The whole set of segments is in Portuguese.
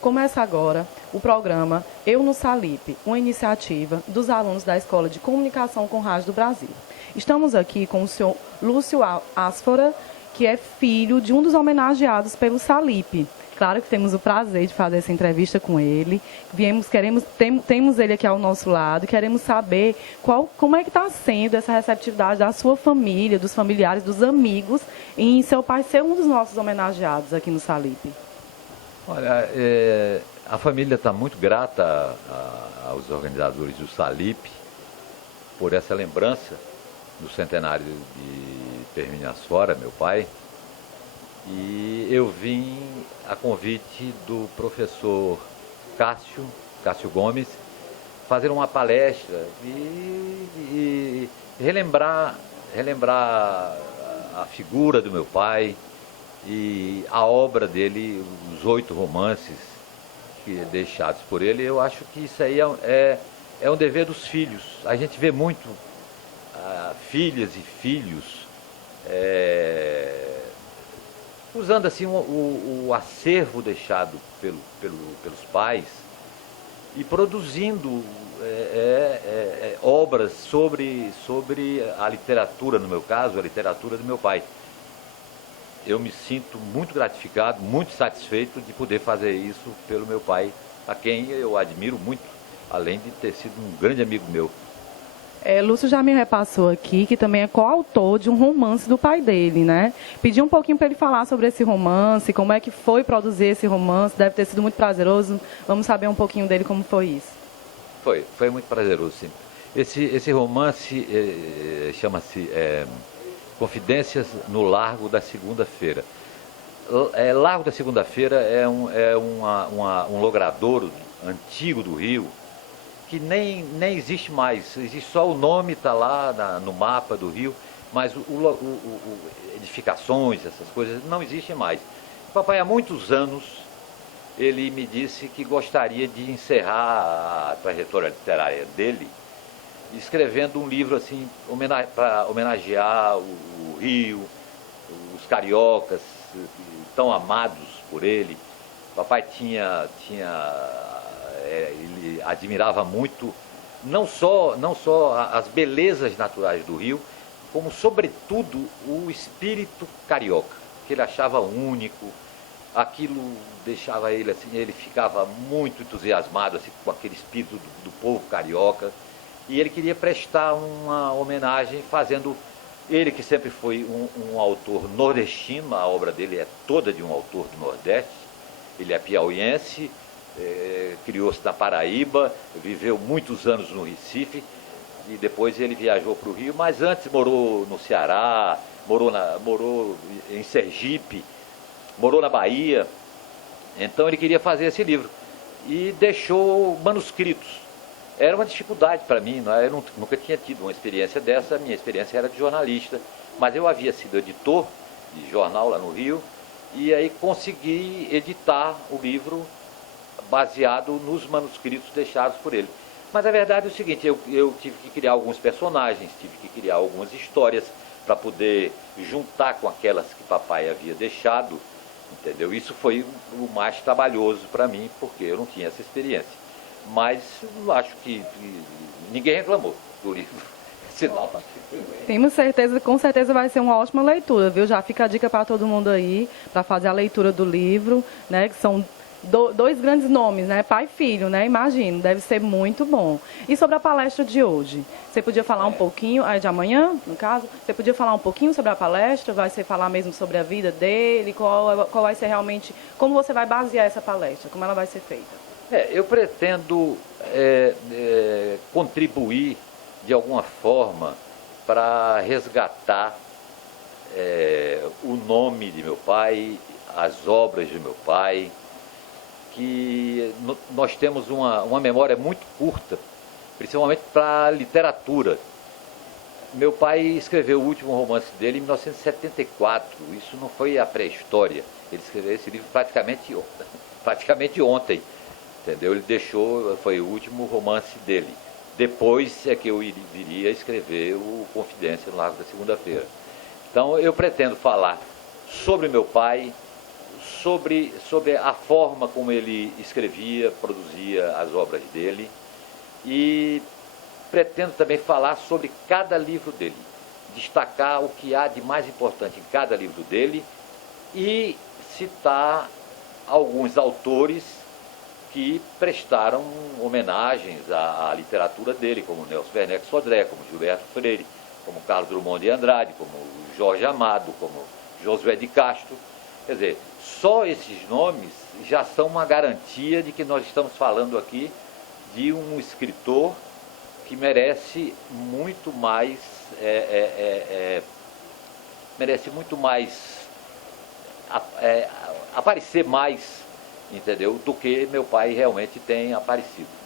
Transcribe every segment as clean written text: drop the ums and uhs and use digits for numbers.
Começa agora o programa Eu no Salip, uma iniciativa dos alunos da Escola de Comunicação com Rádio do Brasil. Estamos aqui com o senhor Lúcio Asfora, que é filho de um dos homenageados pelo Salip. Claro que temos o prazer de fazer essa entrevista com ele. Temos ele aqui ao nosso lado. Queremos saber como é que está sendo essa receptividade da sua família, dos familiares, dos amigos, em seu pai ser um dos nossos homenageados aqui no Salip. Olha, a família está muito grata aos organizadores do Salip por essa lembrança do centenário de Hermínio Asfora, meu pai. E eu vim a convite do professor Cássio Gomes, fazer uma palestra e relembrar a figura do meu pai e a obra dele, os 8 romances deixados por ele. Eu acho que isso aí é um dever dos filhos. A gente vê muito filhas e filhos usando assim o acervo deixado pelos pais e produzindo obras sobre a literatura, no meu caso, a literatura do meu pai. Eu me sinto muito gratificado, muito satisfeito de poder fazer isso pelo meu pai, a quem eu admiro muito, além de ter sido um grande amigo meu. Lúcio já me repassou aqui que também é coautor de um romance do pai dele, né? Pedi um pouquinho para ele falar sobre esse romance, como é que foi produzir esse romance, deve ter sido muito prazeroso. Vamos saber um pouquinho dele como foi isso. Foi muito prazeroso, sim. Esse romance chama-se Confidências no Largo da Segunda-feira. Largo da Segunda-feira é um logradouro antigo do Rio, que nem existe mais, existe só o nome, está lá no mapa do Rio, mas edificações, essas coisas, não existem mais. O papai, há muitos anos, ele me disse que gostaria de encerrar a trajetória literária dele, escrevendo um livro assim, para homenagear o Rio, os cariocas, tão amados por ele. O papai ele admirava muito não só as belezas naturais do Rio, como sobretudo o espírito carioca, que ele achava único. Aquilo deixava ele assim, ele ficava muito entusiasmado assim, com aquele espírito do povo carioca, e ele queria prestar uma homenagem fazendo, ele que sempre foi um autor nordestino, a obra dele é toda de um autor do Nordeste, ele é piauiense, criou-se na Paraíba, viveu muitos anos no Recife e depois ele viajou para o Rio, mas antes morou no Ceará, morou em Sergipe, morou na Bahia. Então ele queria fazer esse livro e deixou manuscritos. Era uma dificuldade para mim, eu nunca tinha tido uma experiência dessa, a minha experiência era de jornalista, mas eu havia sido editor de jornal lá no Rio e aí consegui editar o livro baseado nos manuscritos deixados por ele. Mas a verdade é o seguinte, eu tive que criar alguns personagens, tive que criar algumas histórias para poder juntar com aquelas que papai havia deixado, entendeu? Isso foi o mais trabalhoso para mim, porque eu não tinha essa experiência. Mas eu acho que ninguém reclamou do livro. Temos certeza, com certeza vai ser uma ótima leitura, viu? Já fica a dica para todo mundo aí, para fazer a leitura do livro, né? Que são dois grandes nomes, né? Pai e filho, né? Imagino, deve ser muito bom. E sobre a palestra de hoje? Você podia falar um pouquinho, de amanhã, no caso? Você podia falar um pouquinho sobre a palestra? Vai ser falar mesmo sobre a vida dele? Qual vai ser realmente... Como você vai basear essa palestra? Como ela vai ser feita? Eu pretendo contribuir de alguma forma para resgatar o nome de meu pai, as obras de meu pai, que nós temos uma memória muito curta, principalmente para a literatura. Meu pai escreveu o último romance dele em 1974, isso não foi a pré-história, ele escreveu esse livro praticamente ontem, entendeu? Ele deixou, foi o último romance dele. Depois é que eu viria escrever o Confidência no Largo da Segunda-feira. Então eu pretendo falar sobre meu pai, sobre a forma como ele escrevia, produzia as obras dele, e pretendo também falar sobre cada livro dele, destacar o que há de mais importante em cada livro dele e citar alguns autores que prestaram homenagens à literatura dele, como Nelson Werneck Sodré, como Gilberto Freire, como Carlos Drummond de Andrade, como Jorge Amado, como Josué de Castro. Quer dizer, só esses nomes já são uma garantia de que nós estamos falando aqui de um escritor que merece muito mais, aparecer mais, entendeu, do que meu pai realmente tem aparecido.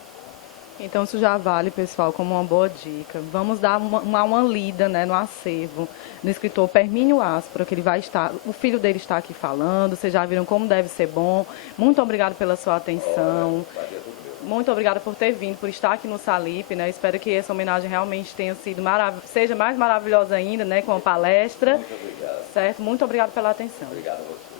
Então isso já vale, pessoal, como uma boa dica. Vamos dar uma lida, né, no acervo do escritor Permínio Áspora, que ele vai estar, o filho dele está aqui falando, vocês já viram como deve ser bom. Muito obrigado pela sua atenção. Muito obrigada por ter vindo, por estar aqui no Salip, né? Espero que essa homenagem realmente tenha sido seja mais maravilhosa ainda, né, com a palestra. Muito obrigado. Certo? Muito obrigado pela atenção. Obrigado a você.